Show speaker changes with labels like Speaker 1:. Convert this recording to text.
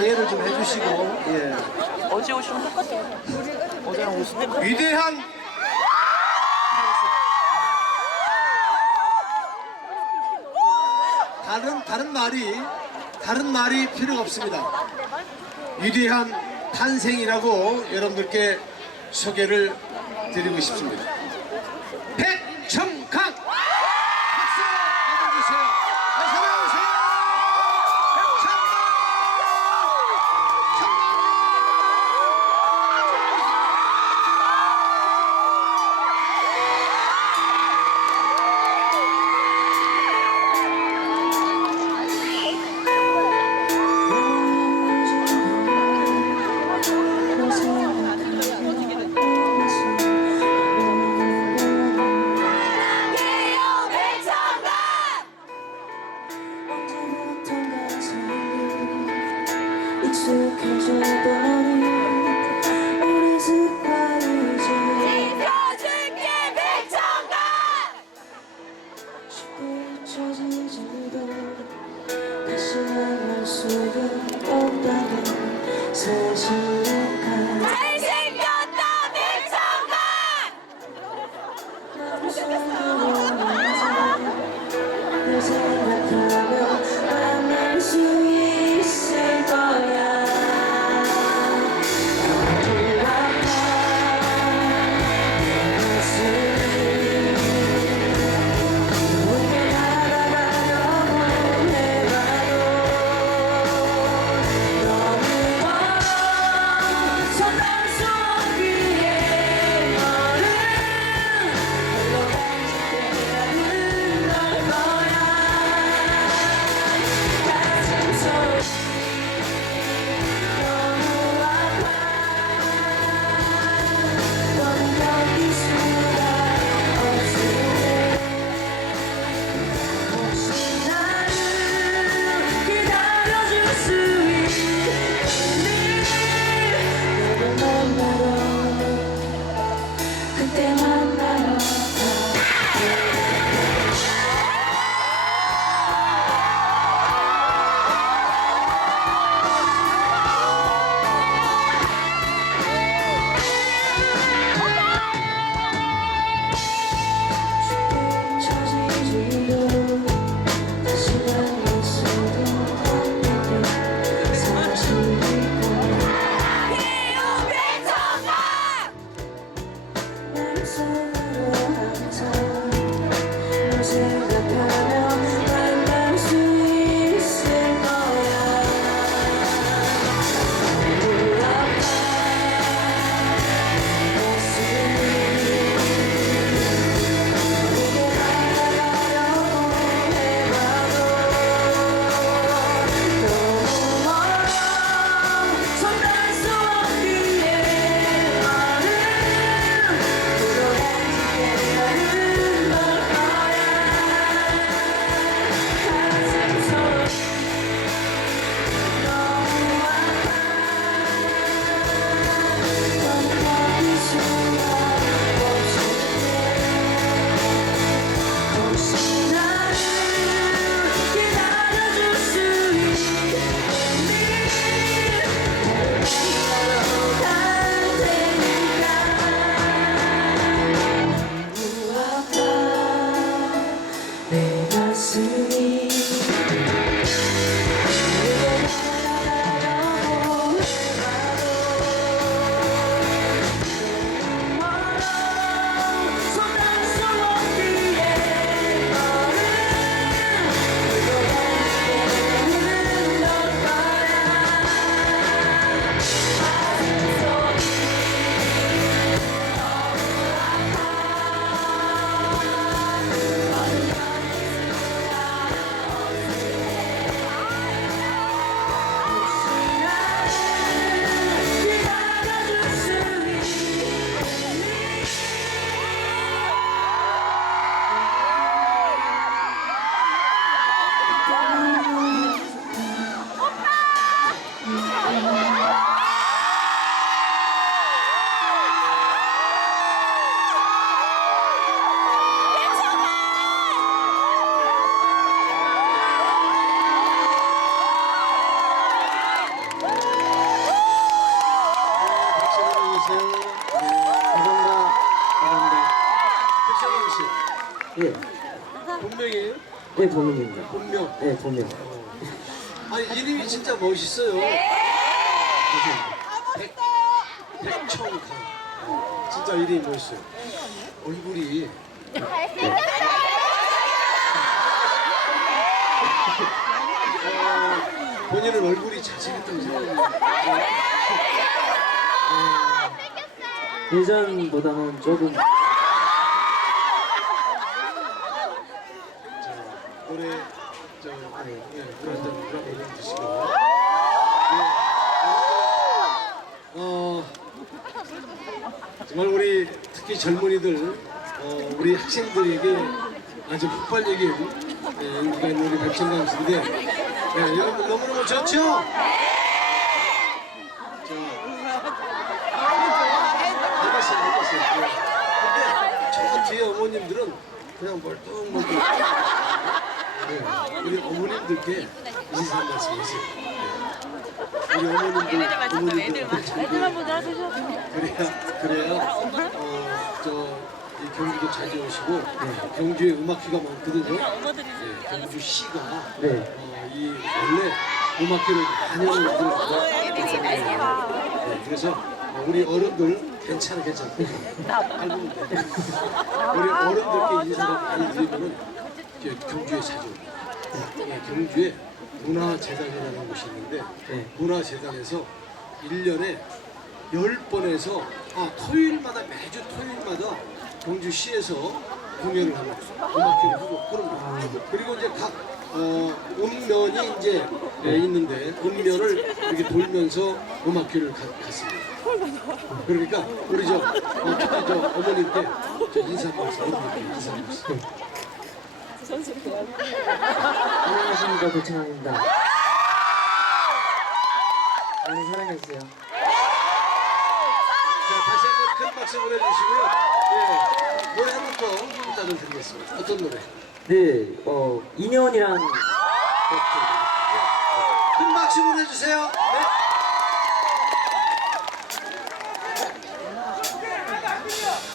Speaker 1: 양해를 좀 해주시고 예.
Speaker 2: 어제 오시면 똑같아요. 어제랑 오실 때
Speaker 1: 위대한 다른 다른 말이 다른 말이 필요가 없습니다. 위대한 탄생이라고 여러분들께 소개를 드리고 싶습니다.
Speaker 3: 생각하며 만날 수있 을 Christmas.
Speaker 4: 예,
Speaker 1: 본명이에요?
Speaker 4: 네 본명입니다.
Speaker 1: 본명.
Speaker 4: 네 본명.
Speaker 1: 아니 이름이 진짜 멋있어요. 백, 백청강. 진짜 이름이 멋있어요. 얼굴이 어, 본인은 얼굴이 잘생겼다고 생각합니다.
Speaker 4: 예전보다는 조금
Speaker 1: 노래 저 아니 예, 노래 한잔 노래 한잔 드시고 예, 어 정말 우리 특히 젊은이들 어, 우리 학생들에게 아주 폭발적인 예, 인기가 있는 우리 백천강 씨인데 예, 여러분 너무너무 좋죠? 예. 뒤에 어머님들은 그냥 멀뚱멀뚱. 네, 어머님들께 인사 한 말씀 하세요. 네. 우리 어머님들, 어머님들 애들만 보자 하셔도 그래야, 그래야, 어, 저, 이 경주도 자주 오시고, 네, 경주에 음악회가 많거든요. 네, 경주 시가,
Speaker 4: 네.
Speaker 1: 어, 이 원래 음악회를 많이 하는 분들거든요. 네, 그래서 어, 우리 어른들 괜찮아 괜찮아 닮으면 돼 우리 어른들께 인사를 많이 드리면은 이제 경주에 자주 옵니다. 네, 경주에 문화재단이라는 곳이 있는데
Speaker 4: 네.
Speaker 1: 문화재단에서 1년에 10번에서 아 토요일마다 매주 토요일마다 경주시에서 공연을 하고 음악회를 하고 그럽니다. 그리고 이제 각 어, 읍면이 이제 네, 있는데 읍면을 이렇게 돌면서 음악회를 가, 갔습니다. 그러니까 우리 저 어, 특히 저 어머님께 저 인사 말씀 어머님
Speaker 4: 안녕하십니까 도청환입니다. 많이 사랑해주세요.
Speaker 1: 자 다시 한번 큰 박수 보내주시고요. 예, 노래 한 곡더 부탁을 드리겠습니다. 어떤 노래?
Speaker 4: 네, 어 인연이란
Speaker 1: 큰 박수 보내주세요. 네.